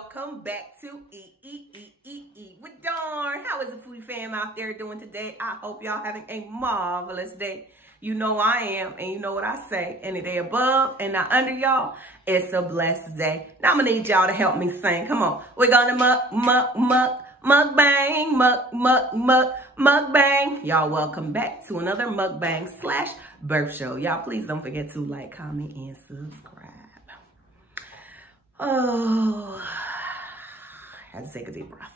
welcome back to Eat with Dawn. How is the foodie fam out there doing today? I hope y'all having a marvelous day. You know I am, and you know what I say. Any day above and not under y'all, it's a blessed day. Now I'm gonna need y'all to help me sing. Come on. We're gonna mukbang. Y'all welcome back to another mukbang / burp show. Y'all please don't forget to like, comment, and subscribe. Oh, I had to take a deep breath.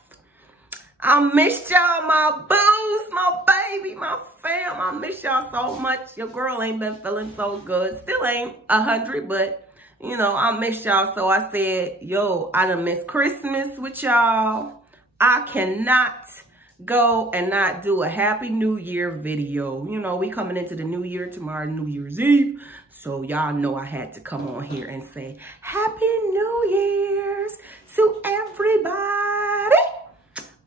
I miss y'all, my boos, my baby, my fam. I miss y'all so much. Your girl ain't been feeling so good. Still ain't 100, but you know, I miss y'all. So I said, yo, I done missed Christmas with y'all. I cannot go and not do a Happy New Year video. You know, we coming into the new year tomorrow, New Year's Eve. So y'all know I had to come on here and say Happy New Year's to everybody.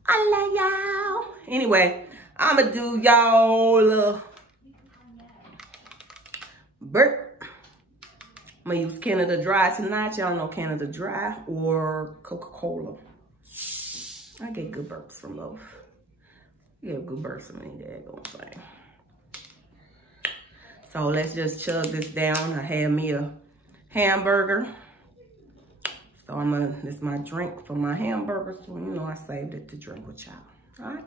I love y'all. Anyway, I'ma do y'all burp. I'm gonna use Canada Dry tonight. Y'all know Canada Dry or Coca-Cola. I get good burps from those. You get good burps from any daggone thing. So let's just chug this down. I had me a hamburger. So this is my drink for my hamburger. So you know I saved it to drink with y'all. All right.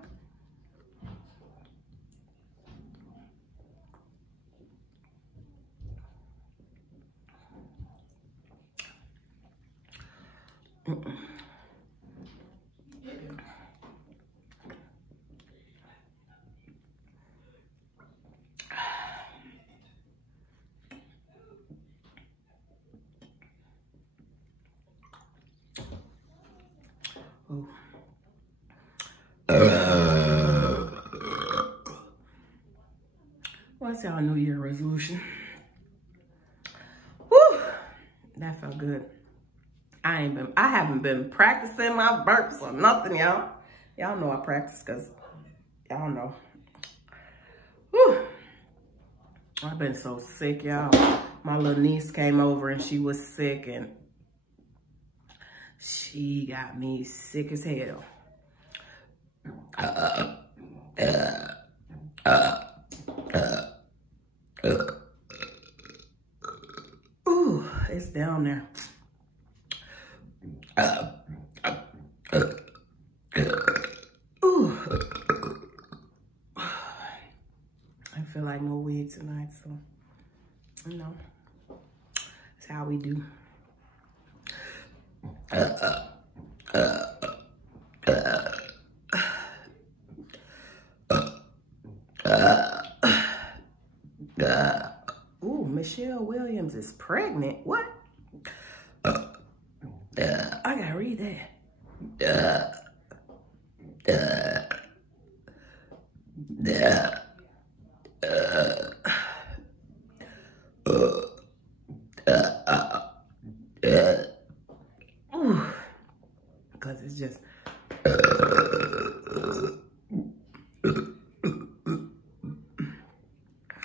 What's our New Year resolution? Woo! That felt good. I haven't been practicing my burps or nothing, y'all. Y'all know I practice because y'all know. Woo! I've been so sick, y'all. My little niece came over and she was sick and she got me sick as hell. Ooh, it's down there. Ooh. I feel like no wig tonight, so you know, that's how we do. Ooh, Michelle Williams is pregnant. What? I gotta read that. Because it's just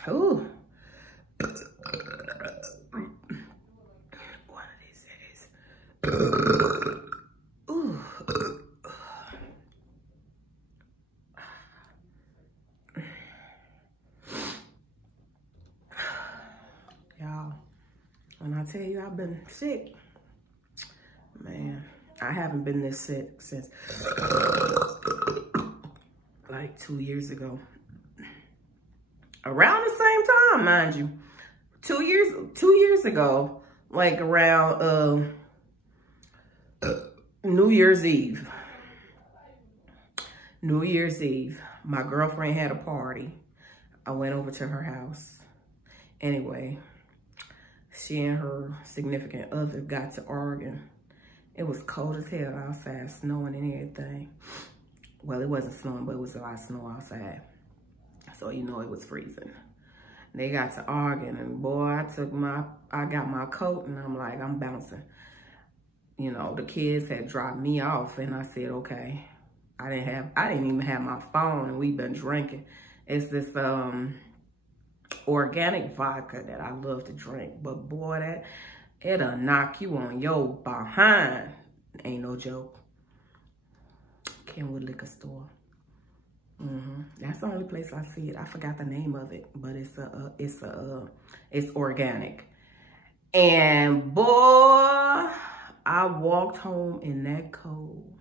ooh. One of these days. Ooh. Y'all, when I tell you I've been sick, man, I haven't been this sick since like 2 years ago. Around the same time, mind you. 2 years ago, like around New Year's Eve. New Year's Eve, my girlfriend had a party. I went over to her house. Anyway, she and her significant other got to arguing. It was cold as hell outside, snowing and everything. Well, it wasn't snowing, but it was a lot of snow outside. So, you know, it was freezing. They got to arguing, and boy, I got my coat, and I'm like, I'm bouncing. You know, the kids had dropped me off, and I said, okay. I didn't even have my phone, and we've been drinking. It's this organic vodka that I love to drink, but boy, it'll knock you on your behind. Ain't no joke. Kenwood Liquor Store. That's the only place I see it. I forgot the name of it, but it's organic. And boy, I walked home in that cold.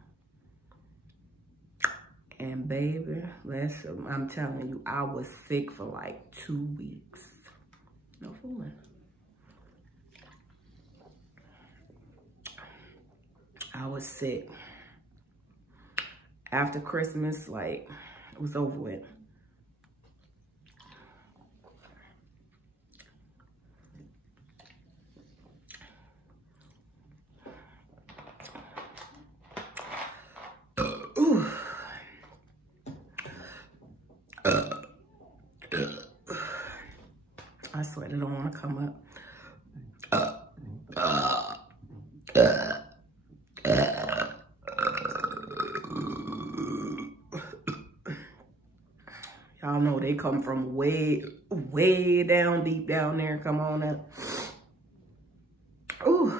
And baby, I'm telling you, I was sick for like 2 weeks. No fooling. I was sick. After Christmas, like, it was over with. I swear they don't want to come up. Y'all know they come from way down, deep down there. Come on up. Ooh.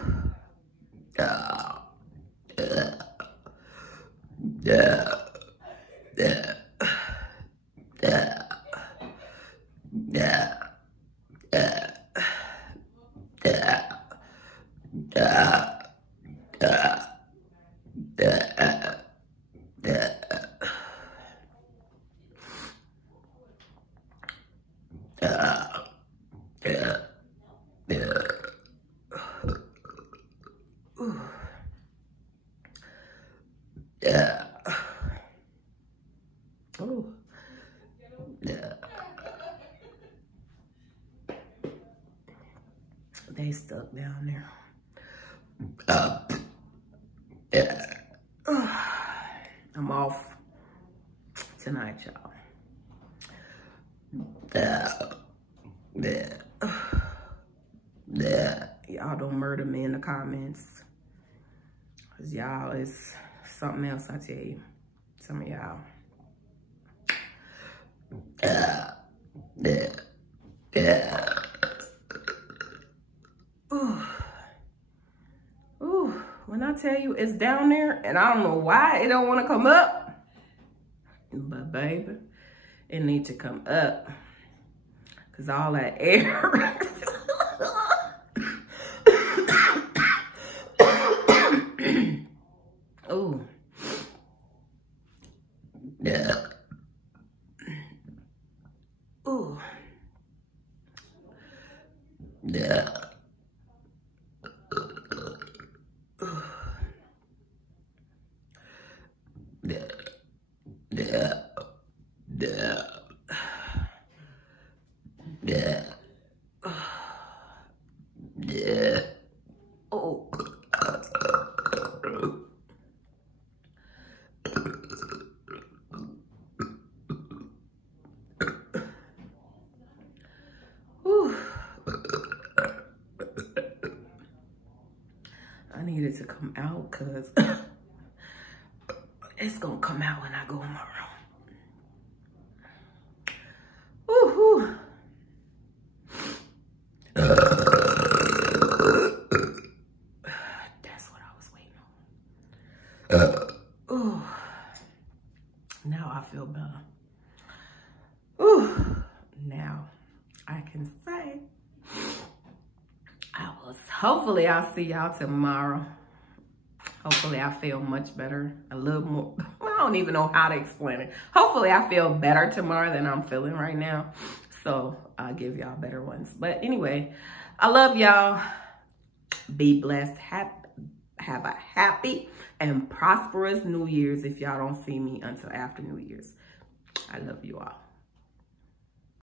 They stuck down there. I'm off tonight, y'all. Y'all don't murder me in the comments. Cause y'all is something else, I tell you. Some of y'all. Ooh, when I tell you it's down there, and I don't know why it don't want to come up, but baby, it needs to come up, cause all that air. Ooh. Yeah. Ooh. Yeah. Oh. I needed to come out because it's gonna come out when I go in my room. Woo-hoo. That's what I was waiting on. Ooh. Now I feel better. Ooh. Now I can say hopefully I'll see y'all tomorrow. Hopefully I feel much better, a little more. I don't even know how to explain it. Hopefully I feel better tomorrow than I'm feeling right now. So I'll give y'all better ones. But anyway, I love y'all. Be blessed. Have a happy and prosperous New Year's if y'all don't see me until after New Year's. I love you all.